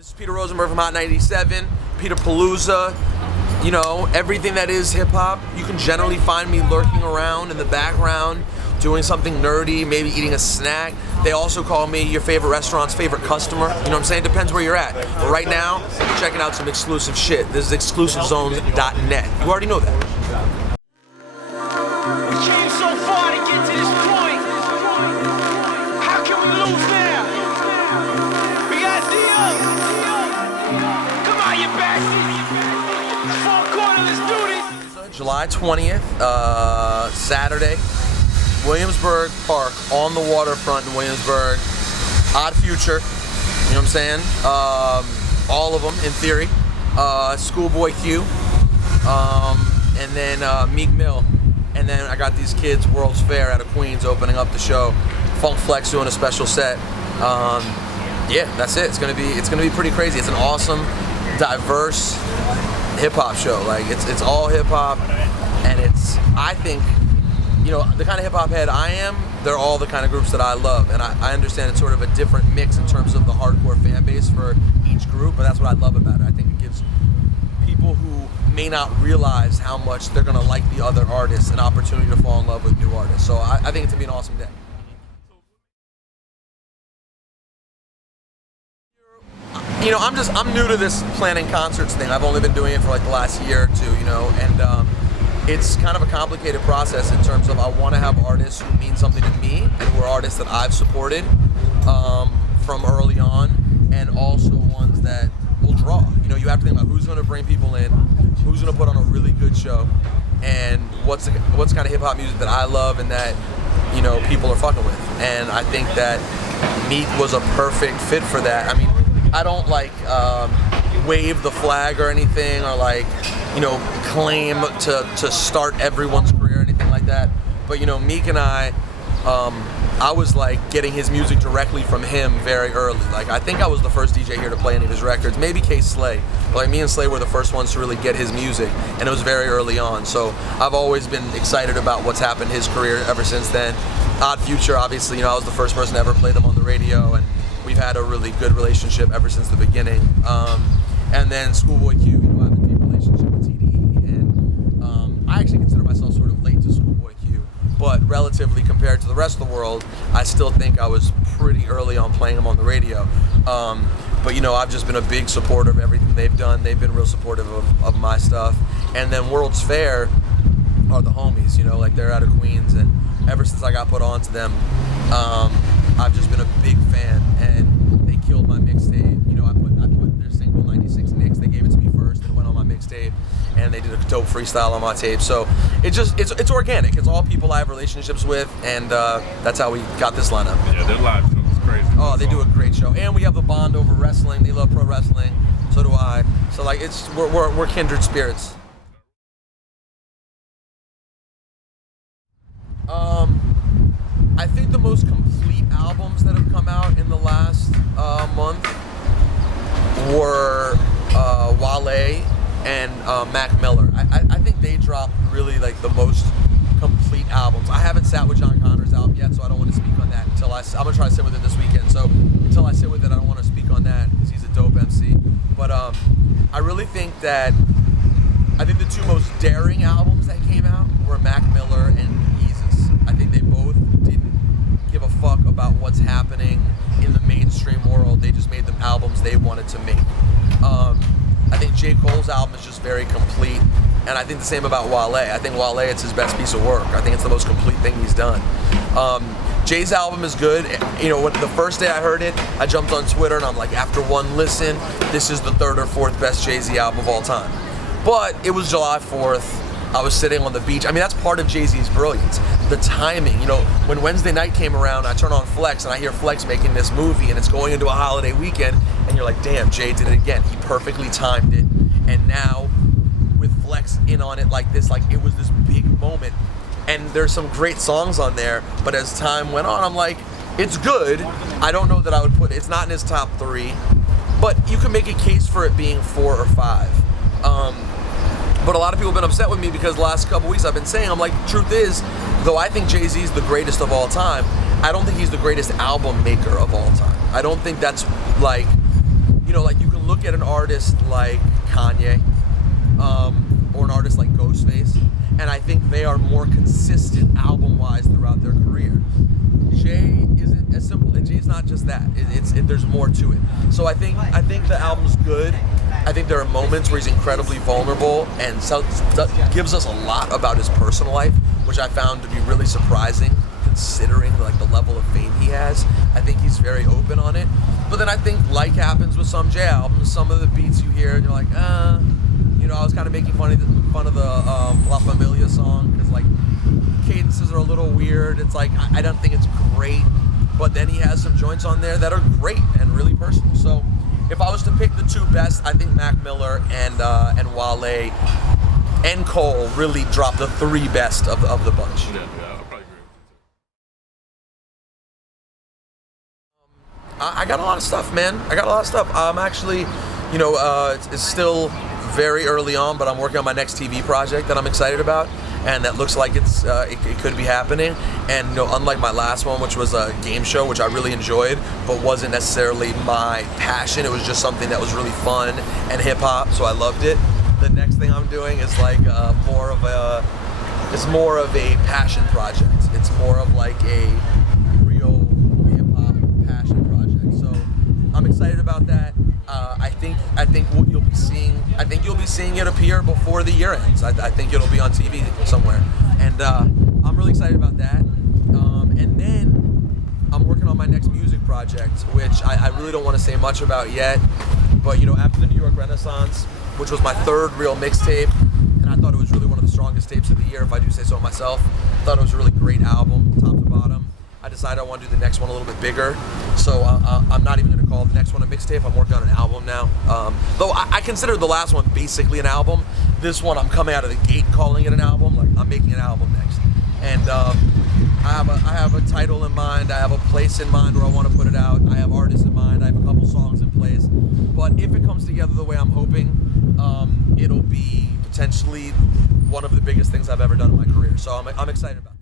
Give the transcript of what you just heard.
This is Peter Rosenberg from Hot 97, Peterpalooza. You know, everything that is hip-hop, you can generally find me lurking around in the background, doing something nerdy, maybe eating a snack. They also call me your favorite restaurant's favorite customer. You know what I'm saying? Depends where you're at. But right now, I'm checking out some exclusive shit. This is exclusivezones.net. You already know that. We came so far to get to this point. How can we lose now? We got Dio. Come on, you back. Four corner, let's do this. July 20th, Saturday. Williamsburg Park, on the waterfront in Williamsburg. Odd Future, you know what I'm saying? All of them, in theory. Schoolboy Q, and then Meek Mill. And then I got these kids, World's Fair out of Queens, opening up the show. Funk Flex doing a special set. Yeah, that's it. It's gonna be pretty crazy. It's an awesome, diverse hip-hop show. Like it's all hip-hop, and I think, you know, the kind of hip-hop head I am, they're all the kind of groups that I love. And I understand it's sort of a different mix in terms of the hardcore fan base for each group, but that's what I love about it. I think it gives people who may not realize how much they're gonna like the other artists an opportunity to fall in love with new artists. So I think it's gonna be an awesome day. You know, I'm new to this planning concerts thing. I've only been doing it for like the last year or two, you know, and it's kind of a complicated process in terms of I want to have artists who mean something to me and who are artists that I've supported from early on, and also ones that will draw. You know, you have to think about who's going to bring people in, who's going to put on a really good show, and what's kind of hip hop music that I love and that, you know, people are fucking with. And I think that Meek was a perfect fit for that. I mean, I don't like wave the flag or anything, or like, you know, claim to start everyone's career or anything like that. But you know, Meek and I was like getting his music directly from him very early. Like I think I was the first DJ here to play any of his records, maybe K Slay. But like me and Slay were the first ones to really get his music, and it was very early on. So I've always been excited about what's happened in his career ever since then. Odd Future, obviously, you know, I was the first person to ever play them on the radio, and we've had a really good relationship ever since the beginning. And then Schoolboy Q, you know, I have a deep relationship with TDE, and I actually consider myself sort of late to Schoolboy Q, but relatively compared to the rest of the world, I still think I was pretty early on playing them on the radio. But you know, I've just been a big supporter of everything they've done. They've been real supportive of my stuff. And then World's Fair are the homies, you know, like they're out of Queens, and ever since I got put on to them, I've just been a big fan, and they killed my mixtape. You know, I put their single 96 Nicks. They gave it to me first, and it went on my mixtape, and they did a dope freestyle on my tape. So it's organic. It's all people I have relationships with, and that's how we got this lineup. Yeah, their live show is crazy. Oh, they do a great show, and we have the bond over wrestling. They love pro wrestling, so do I. So like, we're kindred spirits. I think the most complete albums that have come out in the last month were Wale and Mac Miller. I think they dropped really like the most complete albums. I haven't sat with John Connor's album yet, so I don't want to speak on that until I'm gonna try to sit with it this weekend. So until I sit with it, I don't want to speak on that because he's a dope MC. But I really think that the two most daring albums that came out were Mac Miller and Yeezus. I think they both didn't give a fuck about what's happening in the mainstream world. They just made them albums they wanted to make. I think J. Cole's album is just very complete, and I think the same about Wale. I think Wale, it's his best piece of work. I think it's the most complete thing he's done. Jay's album is good. You know, when the first day I heard it, I jumped on Twitter and I'm like, after one listen, this is the third or fourth best Jay-Z album of all time. But it was July 4th. I was sitting on the beach. I mean, that's part of Jay-Z's brilliance. The timing, you know, when Wednesday night came around, I turn on Flex and I hear Flex making this movie, and it's going into a holiday weekend, and you're like, damn, Jay did it again. He perfectly timed it. And now, with Flex in on it like this, like it was this big moment. And there's some great songs on there, but as time went on, I'm like, it's good. I don't know that I would put, it's not in his top 3, but you can make a case for it being 4 or 5. But a lot of people have been upset with me because the last couple weeks I've been saying, I'm like, truth is, though I think Jay-Z's the greatest of all time, I don't think he's the greatest album maker of all time. I don't think that's like, you know, like you can look at an artist like Kanye, or an artist like Ghostface, and I think they are more consistent album-wise throughout their career. Jay isn't as simple, and Jay's not just that. There's more to it. So I think the album's good. I think there are moments where he's incredibly vulnerable and gives us a lot about his personal life, which I found to be really surprising considering like the level of fame he has. I think he's very open on it. But then I think, like happens with some Jay albums, some of the beats you hear and you're like, you know, I was kind of making fun of the La Familia song because like cadences are a little weird. It's like I don't think it's great, but then he has some joints on there that are great and really personal. So if I was to pick the two best, I think Mac Miller and Wale and Cole really dropped the three best of the bunch. Yeah, I'll probably agree. I got a lot of stuff, man. I got a lot of stuff. I'm actually, you know, it's still very early on, but I'm working on my next TV project that I'm excited about, and that looks like it could be happening. And you know, unlike my last one, which was a game show, which I really enjoyed, but wasn't necessarily my passion. It was just something that was really fun and hip hop, so I loved it. The next thing I'm doing is like more of a passion project. It's more of like a real hip hop passion project. So I'm excited about that. I think what you'll be seeing. I think you'll be seeing it appear before the year ends. I think it'll be on TV somewhere, and I'm really excited about that. And then I'm working on my next music project, which I really don't want to say much about yet. But you know, after the New York Renaissance, which was my third real mixtape, and I thought it was really one of the strongest tapes of the year, if I do say so myself. I thought it was a really great album, top to bottom. I decided I want to do the next one a little bit bigger, so I'm not even going to call the next one a mixtape. I'm working on an album now. Though I consider the last one basically an album. This one I'm coming out of the gate calling it an album. Like I'm making an album next, and I have a title in mind. I have a place in mind where I want to put it out. I have artists in mind. I have a couple songs in place. But if it comes together the way I'm hoping, it'll be potentially one of the biggest things I've ever done in my career. So I'm excited about it.